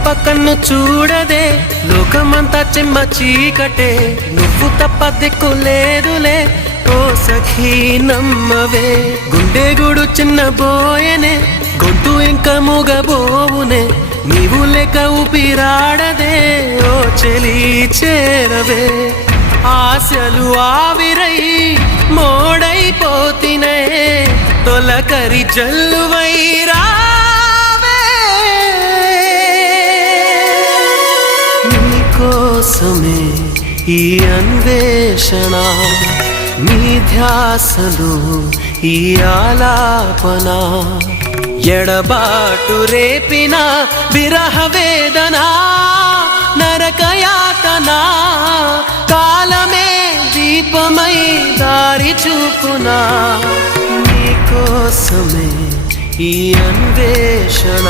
తప్ప కన్ను చూడదే, లోకమంతా చెమ్మ చీకటే, నువ్వు తప్ప దిక్కు లేదులే ఓ సఖీ నమ్మవే. గుండె గూడు చిన్న బోయనే, గొంతు ఇంకా మూగబోవునే, నీవు లేక ఊపిరాడదే ఓ చెలి చేరవే. ఆశలు ఆవిరై మోడైపోతినే, తొలకరి జల్లువై రావే. నీకోసమే ఈ అన్వేషణ, నీ ధ్యాసలో ఈ ఆలాపన, ఎడబాటు రేపిన విరహ వేదన, నరకయాతన, కాలమే దీపమై దారి చూపునా. నీకోసమే ఈ అన్వేషణ.